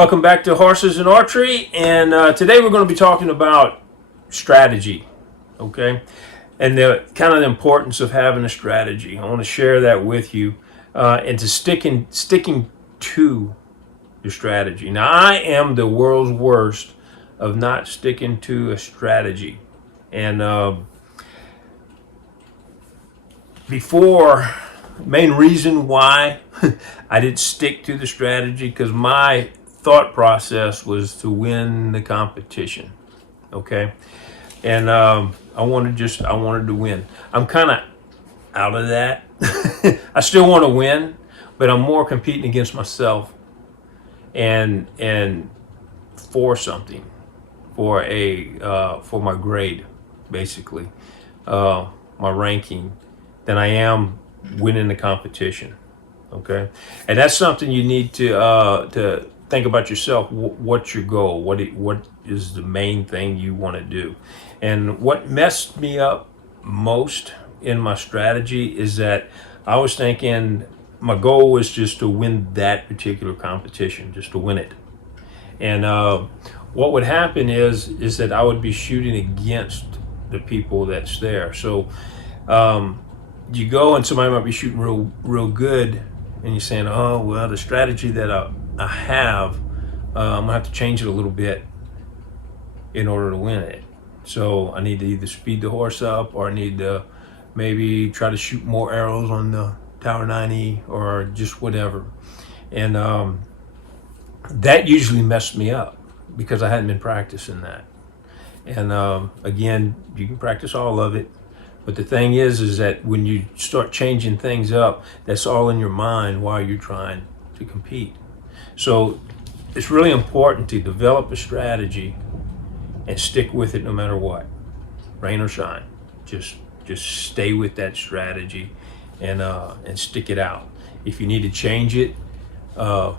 Welcome back to Horses and Archery, and today we're going to be talking about strategy, okay, and the kind of the importance of having a strategy. I want to share that with you, and to sticking to your strategy. Now, I am the world's worst of not sticking to a strategy, and before, main reason why I didn't stick to the strategy because my thought process was to win the competition, okay, and I wanted to win. I'm kind of out of that. I still want to win, but I'm more competing against myself and for something, for my grade, basically, my ranking, than I am winning the competition. Okay, and that's something you need to think about yourself. What's your goal? What is the main thing you want to do? And what messed me up most in my strategy is that I was thinking my goal was just to win that particular competition, just to win it. And what would happen is that I would be shooting against the people that's there. So you go and somebody might be shooting real good, and you're saying, oh well, the strategy that I have, I'm gonna have to change it a little bit in order to win it. So I need to either speed the horse up, or I need to maybe try to shoot more arrows on the Tower 90, or just whatever. And that usually messed me up because I hadn't been practicing that. And again, you can practice all of it, but the thing is that when you start changing things up, that's all in your mind while you're trying to compete. So it's really important to develop a strategy and stick with it no matter what, rain or shine. Just stay with that strategy and stick it out. If you need to change it for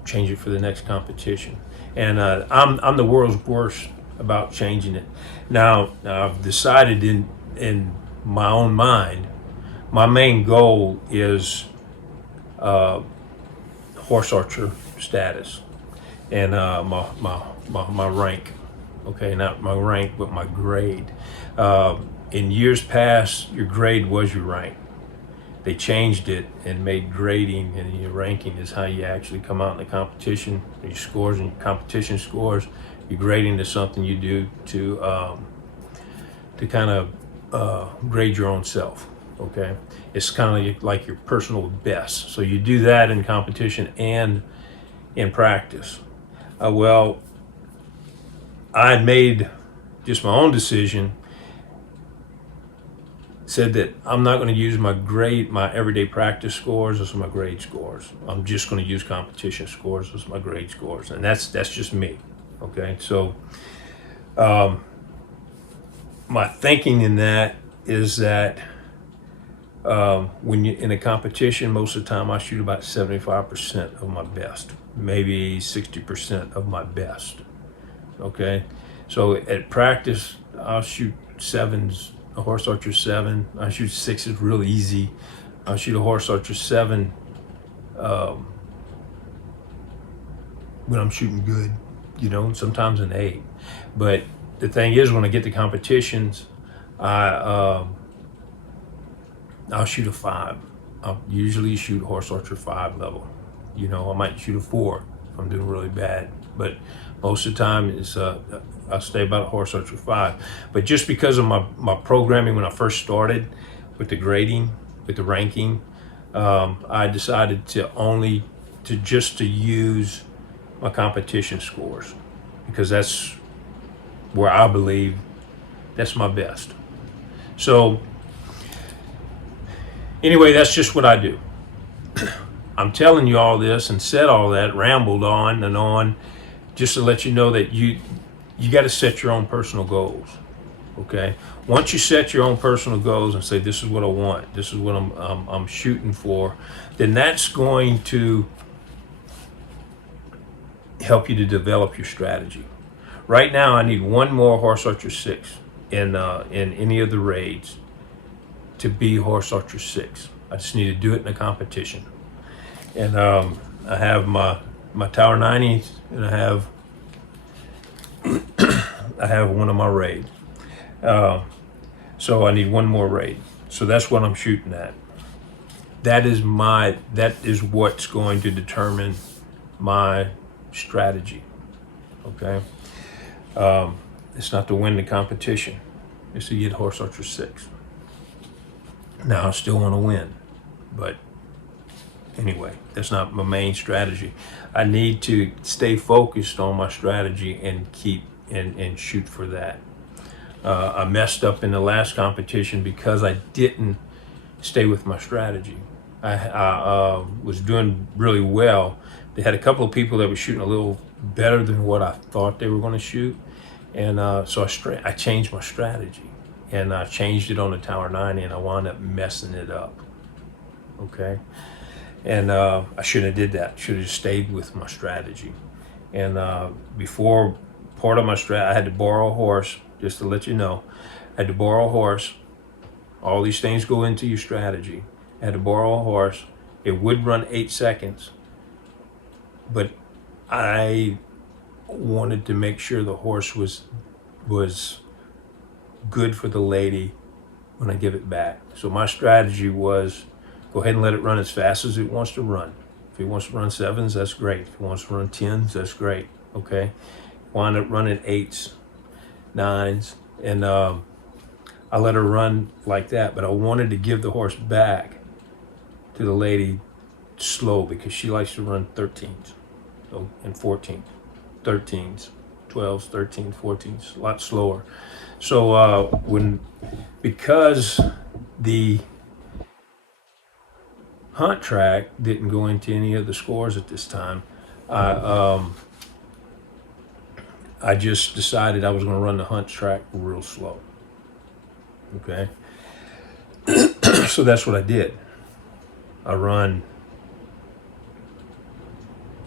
the next competition. And I'm the world's worst about changing it. Now I've decided in my own mind, my main goal is horse archer status and my rank. Okay, not my rank, but my grade. In years past, your grade was your rank. They changed it and made grading and your ranking is how you actually come out in the competition. Your scores and your competition scores, your grading is something you do to kind of grade your own self. Okay, it's kind of like your personal best. So you do that in competition and in practice. Well, I had made just my own decision. Said that I'm not going to use my everyday practice scores as my grade scores. I'm just going to use competition scores as my grade scores, and that's just me. Okay, so my thinking in that is that when you're in a competition, most of the time I shoot about 75% of my best, maybe 60% of my best. Okay, so at practice I'll shoot sevens. A horse archer 7. I shoot 6s real easy. I shoot a horse archer 7 when I'm shooting good, sometimes an 8. But the thing is, when I get to competitions, I'll shoot a 5. I'll usually shoot horse archer 5 level. I might shoot a 4 if I'm doing really bad, but most of the time it's I'll stay about a horse archer 5. But just because of my programming when I first started with the grading, with the ranking, I decided to use my competition scores because that's where I believe that's my best. So anyway, that's just what I do. I'm telling you all this and said all that, rambled on and on, just to let you know that you got to set your own personal goals. Okay, once you set your own personal goals and say, this is what I want, this is what I'm shooting for, then that's going to help you to develop your strategy. Right now I need one more horse archer 6 in any of the raids to be horse archer 6. I just need to do it in a competition. And I have my my Tower 90s, and I have one of my raids. So I need one more raid. So that's what I'm shooting at. That is what's going to determine my strategy. Okay. It's not to win the competition. It's to get Horse Archer 6. Now I still want to win, but anyway, that's not my main strategy. I need to stay focused on my strategy and keep and shoot for that. I messed up in the last competition because I didn't stay with my strategy. I was doing really well. They had a couple of people that were shooting a little better than what I thought they were going to shoot, and so I changed my strategy, and I changed it on the Tower 90, and I wound up messing it up. Okay, and I shouldn't have did that. Should have stayed with my strategy. And before part of my I had to borrow a horse. Just to let you know, I had to borrow a horse. All these things go into your strategy. I had to borrow a horse. It would run 8 seconds, but I wanted to make sure the horse was good for the lady when I give it back. So my strategy was go ahead and let it run as fast as it wants to run. If it wants to run 7s, that's great. If it wants to run 10s, that's great. Okay, wind up running 8s. 9s, and I let her run like that, but I wanted to give the horse back to the lady slow because she likes to run 13s and 14s, 13s, 12s, 13s, 14s, a lot slower. So because the hunt track didn't go into any of the scores at this time, I just decided I was going to run the hunt track real slow. Okay. So that's what I did. I run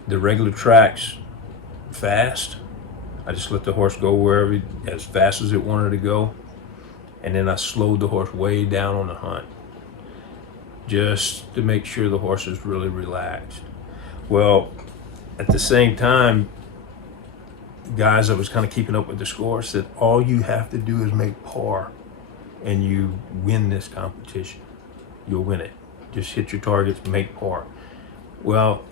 the regular tracks fast. I just let the horse go wherever, as fast as it wanted to go. And then I slowed the horse way down on the hunt, just to make sure the horse is really relaxed. Well, at the same time, guys that was kind of keeping up with the score said, all you have to do is make par and you win this competition. You'll win it. Just hit your targets, make par. Well,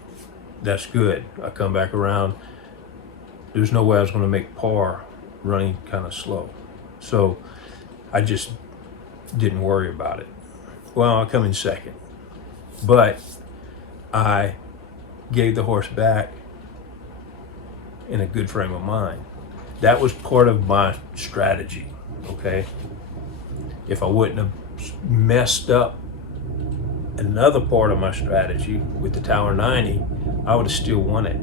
that's good. I come back around. There's no way I was going to make par running kind of slow. So I just didn't worry about it. Well, I come in second, but I gave the horse back in a good frame of mind. That was part of my strategy, okay? If I wouldn't have messed up another part of my strategy with the Tower 90, I would have still won it.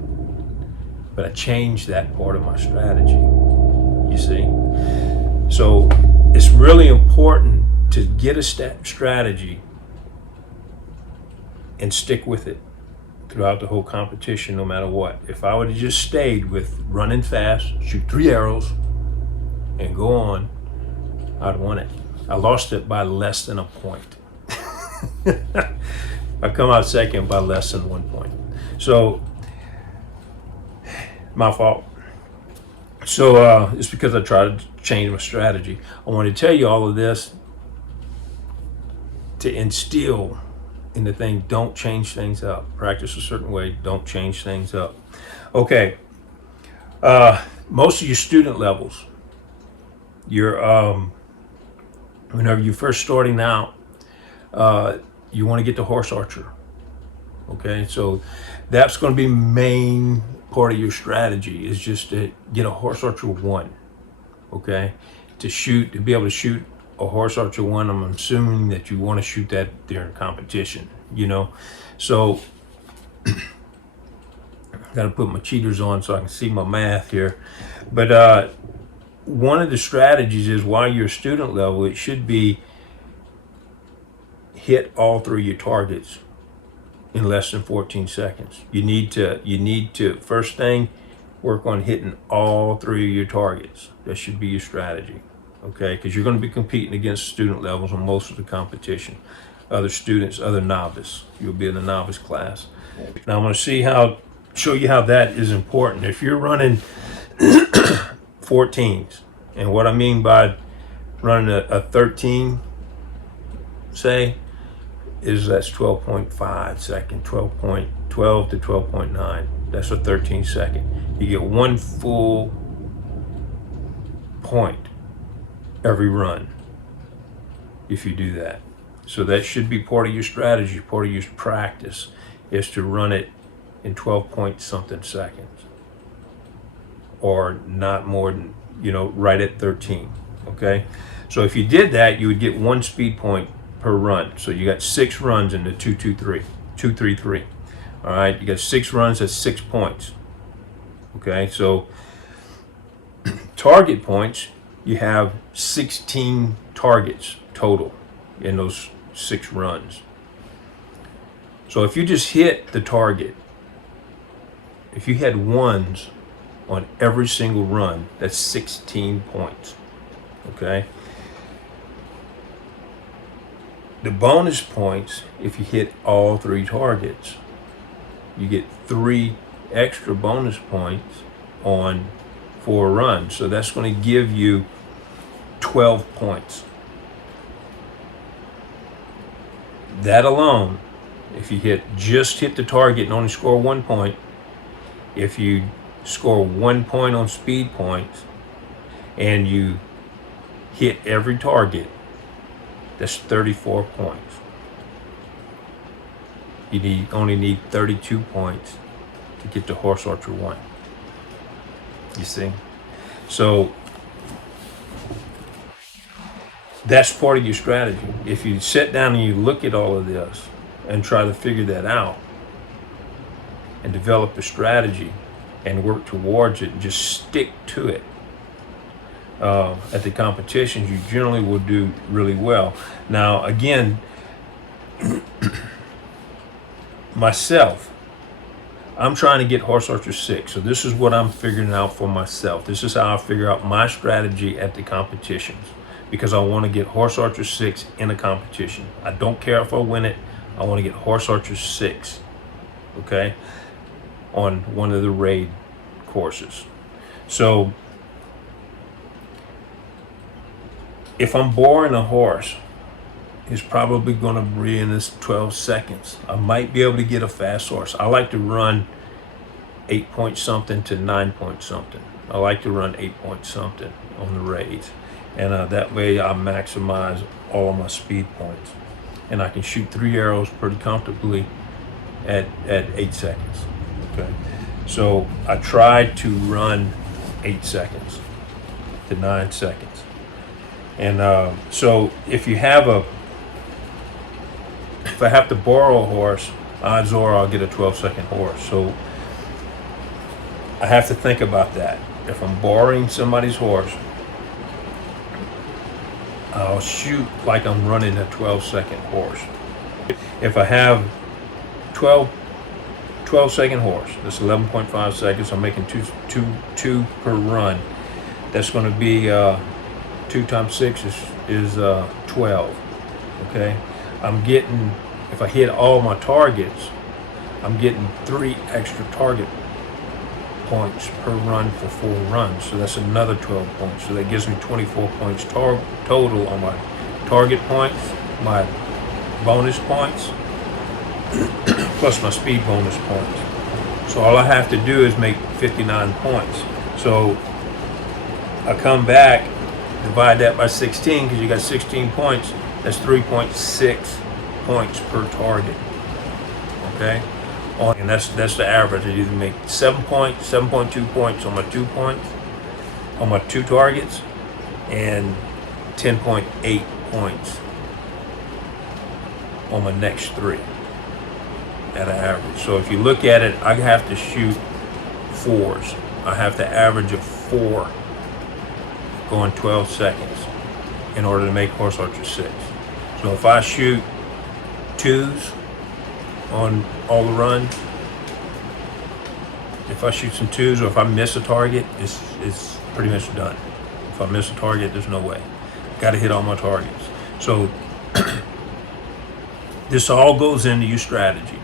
But I changed that part of my strategy, you see? So it's really important to get a strategy and stick with it throughout the whole competition, no matter what. If I would have just stayed with running fast, shoot 3 arrows, and go on, I'd won it. I lost it by less than a point. I come out second by less than 1 point. So, my fault. So it's because I tried to change my strategy. I want to tell you all of this to instill in the thing, don't change things up. Practice a certain way, don't change things up. Okay, most of your student levels, whenever you're first starting out, you want to get to Horse Archer. Okay, so that's going to be main part of your strategy, is just to get a Horse Archer 1. Okay, to be able to shoot a Horse Archer 1, I'm assuming that you want to shoot that during competition, you know. So got to put my cheaters on so I can see my math here. But one of the strategies is, while you're a student level, it should be hit all 3 your targets in less than 14 seconds. You need to first thing, work on hitting all 3 of your targets. That should be your strategy. Okay, because you're going to be competing against student levels on most of the competition. Other students, other novice. You'll be in the novice class. Now I'm going to see how show you how that is important. If you're running 14s, and what I mean by running a 13, say, is that's 12.5 second, 12 to 12.9. That's a 13 second. You get one full point every run if you do that. So that should be part of your strategy, part of your practice, is to run it in 12 point something seconds, or not more than, right at 13. Okay, so if you did that, you would get one speed point per run. So you got 6 runs in the 2-3-3. All right, you got 6 runs, that's 6 points. Okay, so target points, you have 16 targets total in those 6 runs. So if you just hit the target, if you had ones on every single run, that's 16 points. Okay. The bonus points, if you hit all 3 targets, you get 3 extra bonus points on 4 runs. So that's going to give you 12 points. That alone, if you just hit the target and only score 1 point, if you score 1 point on speed points and you hit every target, that's 34 points. You only need 32 points to get to Horse Archer 1. You see? So that's part of your strategy. If you sit down and you look at all of this and try to figure that out and develop a strategy and work towards it and just stick to it, at the competitions, you generally will do really well. Now, again, myself, I'm trying to get Horse Archer 6. So this is what I'm figuring out for myself. This is how I figure out my strategy at the competitions, because I want to get Horse Archer 6 in a competition. I don't care if I win it. I want to get Horse Archer 6, okay, on one of the raid courses. So if I'm boring a horse, it's probably going to be in this 12 seconds. I might be able to get a fast horse. I like to run 8 point something to 9 point something. I like to run 8 point something on the raids. And that way I maximize all of my speed points. And I can shoot 3 arrows pretty comfortably at 8 seconds. Okay. So I try to run 8 seconds to 9 seconds. And so if I have to borrow a horse, odds are I'll get a 12-second horse. So I have to think about that. If I'm borrowing somebody's horse, I'll shoot like I'm running a 12-second horse. If I have 12-second horse, that's 11.5 seconds. I'm making two per run. That's going to be 2 times 6 is 12. Okay, I'm getting, if I hit all my targets, I'm getting 3 extra target points per run for 4 runs. So that's another 12 points. So that gives me 24 points total on my target points, my bonus points, plus my speed bonus points. So all I have to do is make 59 points. So I come back, divide that by 16, because you got 16 points. That's 3.6 points per target. Okay, and that's the average. I either make 7 points, 7.2 points on my 2 points, on my 2 targets, and 10.8 points on my next 3 at an average. So if you look at it, I have to shoot 4s. I have to average a 4 going 12 seconds in order to make Horse Archer 6. So if I shoot 2s on all the runs, if I shoot some 2s, or if I miss a target, it's pretty much done. If I miss a target, there's no way. Got to hit all my targets. So this all goes into your strategy.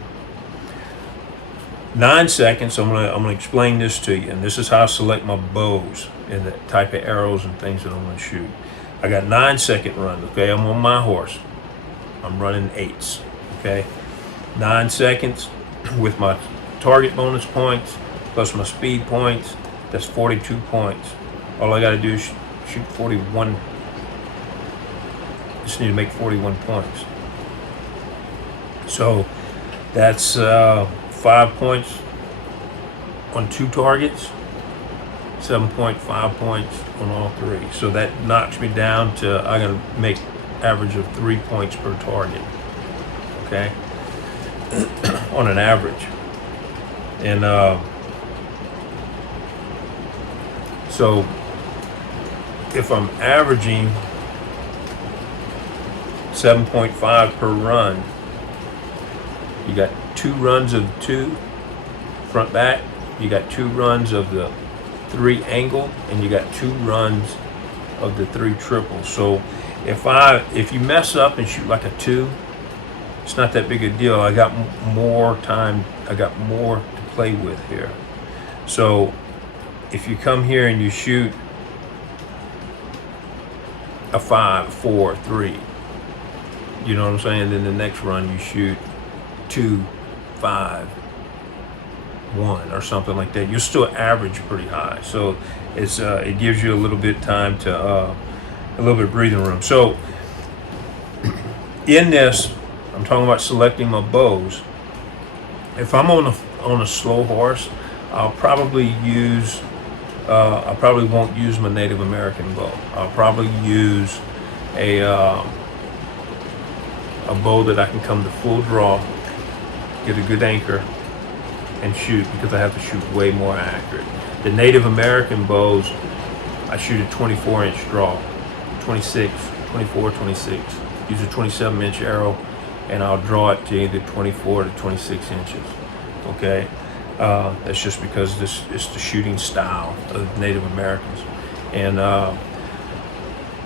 9 seconds. I'm gonna explain this to you, and this is how I select my bows and the type of arrows and things that I'm gonna shoot. I got 9 second run. Okay, I'm on my horse. I'm running 8s. Okay, 9 seconds with my target bonus points plus my speed points. That's 42 points. All I got to do is shoot 41. Just need to make 41 points. So that's 5 points on 2 targets, 7.5 points on all 3. So that knocks me down to, I gotta make average of 3 points per target, okay, on an average. And so if I'm averaging 7.5 per run, you got 2 runs of 2 front back, you got 2 runs of the 3 angle, and you got 2 runs of the 3 triple. So if you mess up and shoot like a 2, it's not that big a deal. I got more time, I got more to play with here. So if you come here and you shoot a 5, 4, 3, you know what I'm saying? Then the next run you shoot 2, 5, 1 or something like that. You'll still average pretty high. So it gives you a little bit of time to a little bit of breathing room. So in this, I'm talking about selecting my bows. If I'm on a slow horse, I'll probably use I probably won't use my Native American bow. I'll probably use a bow that I can come to full draw, get a good anchor, and shoot, because I have to shoot way more accurate. The Native American bows, I shoot a 24-inch draw, 26, 24, 26. Use a 27-inch arrow, and I'll draw it to either 24 to 26 inches. Okay, that's just because this is the shooting style of Native Americans. And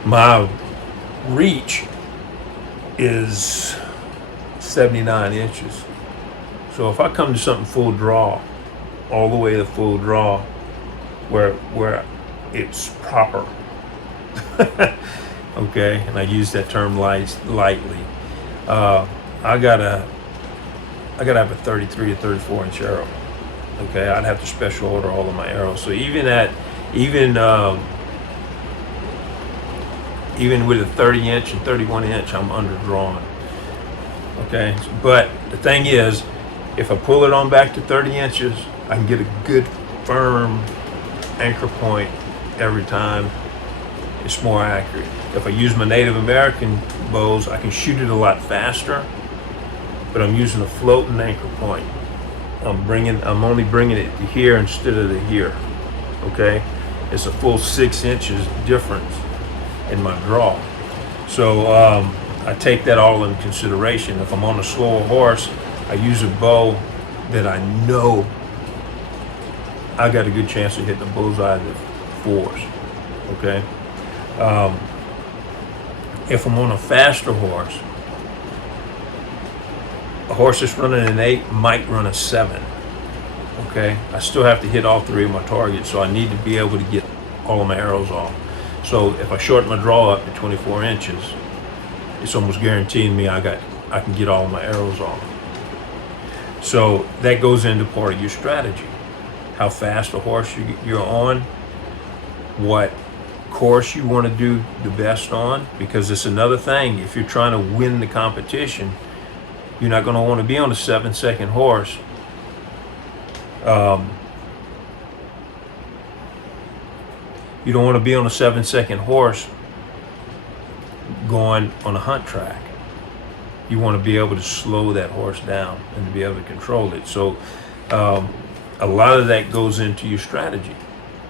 my reach is 79 inches. So if I come to something full draw, all the way to full draw, where it's proper, okay, and I use that term lightly, I gotta have a 33 or 34 inch arrow. Okay, I'd have to special order all of my arrows. So even with a 30 inch and 31 inch, I'm underdrawn. Okay, but the thing is, if I pull it on back to 30 inches, I can get a good firm anchor point every time. It's more accurate. If I use my Native American bows, I can shoot it a lot faster, but I'm using a floating anchor point. I'm only bringing it to here instead of to here. Okay, it's a full 6 inches difference in my draw. So I take that all into consideration. If I'm on a slower horse, I use a bow that I know I got a good chance of hitting the bullseye of the 4s. Okay. If I'm on a faster horse, a horse that's running an 8 might run a 7. Okay, I still have to hit all 3 of my targets, so I need to be able to get all of my arrows off. So if I shorten my draw up to 24 inches, it's almost guaranteeing me I can get all of my arrows off. So that goes into part of your strategy. How fast a horse you're on, what course you want to do the best on, because it's another thing. If you're trying to win the competition, you're not going to want to be on a 7-second horse. You don't want to be on a 7-second horse going on a hunt track. You want to be able to slow that horse down and to be able to control it. So a lot of that goes into your strategy.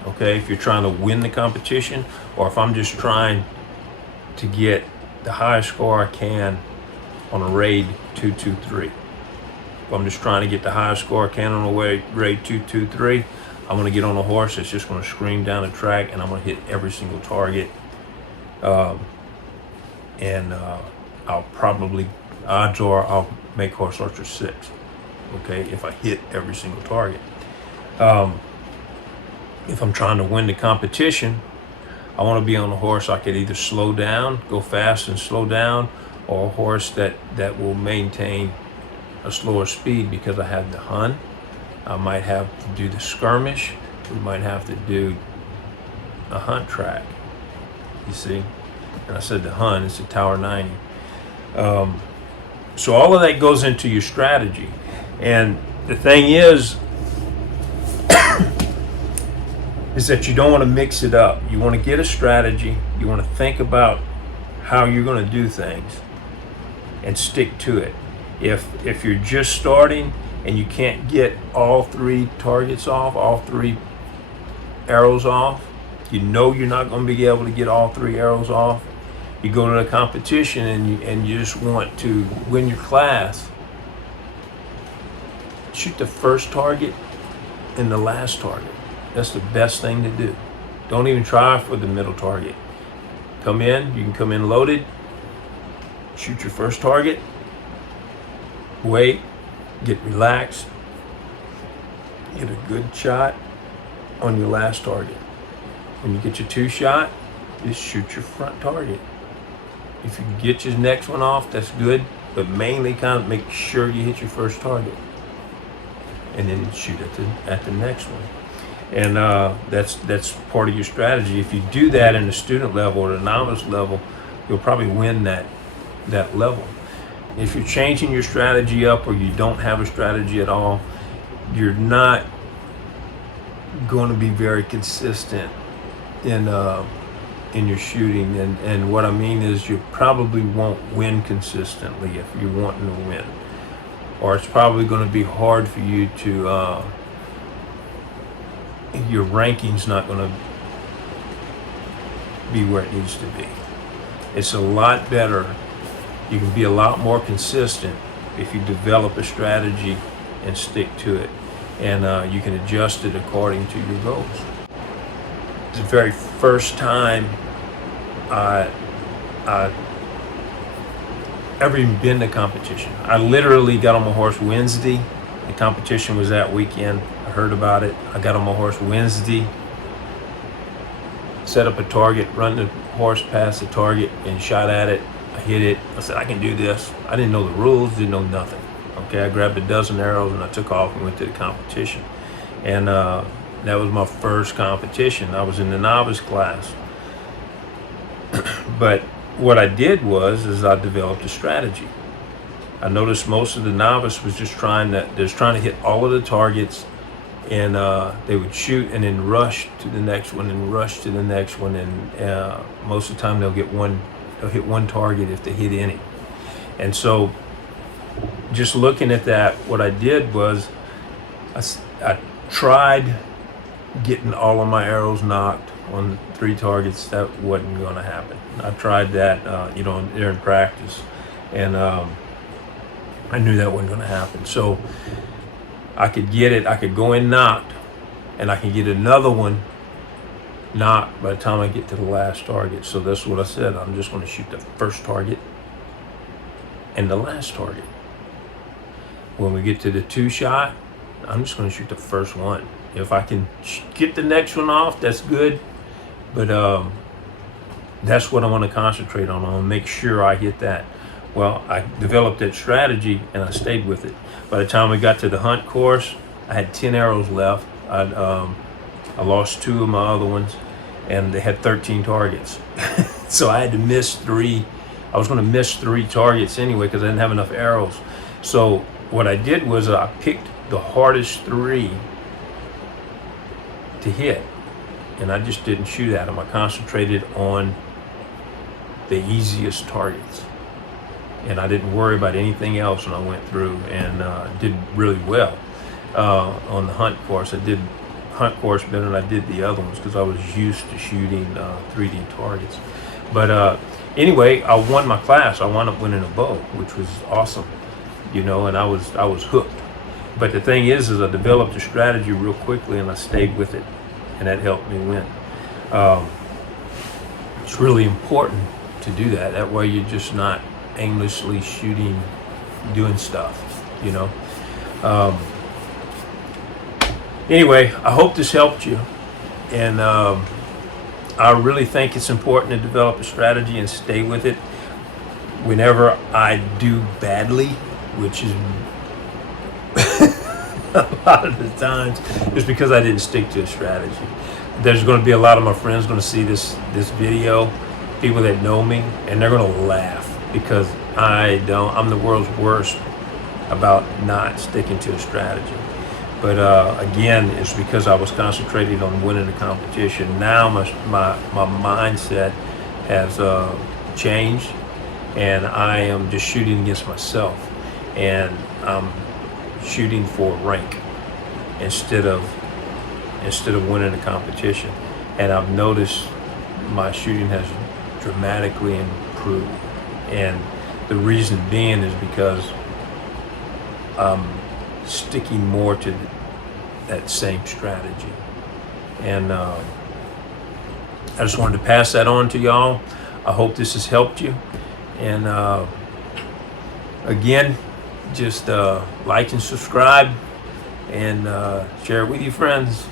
Okay, if you're trying to win the competition, or if I'm just trying to get the highest score I can on a raid 223. If I'm just trying to get the highest score I can on a raid 223, I'm going to get on a horse that's just going to scream down the track, and I'm going to hit every single target. I'll probably, odds are I'll make horse archer 6. okay, if I hit every single target. If I'm trying to win the competition, I want to be on a horse I could either slow down, go fast and slow down, or a horse that will maintain a slower speed, because I have the hunt. I might have to do the skirmish. We might have to do a hunt track, you see. And I said the hunt, it's a Tower 90. So all of that goes into your strategy. And the thing is that you don't want to mix it up. You want to get a strategy. You want to think about how you're going to do things and stick to it. If you're just starting and you can't get all 3 targets off, all 3 arrows off, you know you're not going to be able to get all 3 arrows off. You go to the competition and you just want to win your class. Shoot the first target and the last target. That's the best thing to do. Don't even try for the middle target. Come in, you can come in loaded, shoot your first target, wait, get relaxed, get a good shot on your last target. When you get your 2 shot, just shoot your front target. If you can get your next one off, that's good, but mainly kind of make sure you hit your first target, and then shoot at the next one. And that's part of your strategy. If you do that in the student level or the novice level, you'll probably win that level. If you're changing your strategy up, or you don't have a strategy at all, you're not going to be very consistent in your shooting. And what I mean is, you probably won't win consistently if you're wanting to win, or it's probably going to be hard for you to your ranking's not going to be where it needs to be. It's a lot better. You can be a lot more consistent if you develop a strategy and stick to it, and you can adjust it according to your goals. The very first time I ever even been to competition, I literally got on my horse Wednesday. The competition was that weekend. I heard about it. I got on my horse Wednesday, set up a target, run the horse past the target, and shot at it. I hit it. I said, I can do this. I didn't know the rules, didn't know nothing. Okay, I grabbed a dozen arrows and I took off and went to the competition. And that was my first competition. I was in the novice class. But what I did was I developed a strategy. I noticed most of the novice was just trying to hit all of the targets, and they would shoot and then rush to the next one and rush to the next one, and most of the time they'll hit one target if they hit any. And so, just looking at that, what I did was I tried getting all of my arrows knocked on 3 targets. That wasn't going to happen. I tried that, there in practice, and I knew that wasn't going to happen. So I could get it. I could go in knocked, and I could get another one knocked by the time I get to the last target. So that's what I said. I'm just going to shoot the first target and the last target. When we get to the 2 shot, I'm just going to shoot the first one. If I can get the next one off, that's good. But that's what I want to concentrate on. I want to make sure I hit that. Well, I developed that strategy and I stayed with it. By the time we got to the hunt course, I had 10 arrows left. I lost 2 of my other ones, and they had 13 targets. So I had to miss 3. I was going to miss 3 targets anyway because I didn't have enough arrows. So what I did was I picked the hardest 3 to hit, and I just didn't shoot at them. I concentrated on the easiest targets, and I didn't worry about anything else when I went through, and did really well on the hunt course. I did hunt course better than I did the other ones because I was used to shooting 3D targets. But anyway, I won my class. I wound up winning a bow, which was awesome, and I was hooked. But the thing is I developed a strategy real quickly, and I stayed with it, and that helped me win. It's really important to do that. That way you're just not aimlessly shooting, doing stuff, Anyway, I hope this helped you, and I really think it's important to develop a strategy and stay with it. Whenever I do badly, which is a lot of the times, it's because I didn't stick to a strategy. There's going to be a lot of my friends going to see this video, people that know me, and they're going to laugh because I'm the world's worst about not sticking to a strategy. But again, it's because I was concentrated on winning the competition. Now my mindset has changed, and I am just shooting against myself, and I'm shooting for rank instead of winning the competition. And I've noticed my shooting has dramatically improved, and the reason being is because I'm sticking more to that same strategy. And I just wanted to pass that on to y'all. I hope this has helped you. And again, just like and subscribe, and share it with your friends.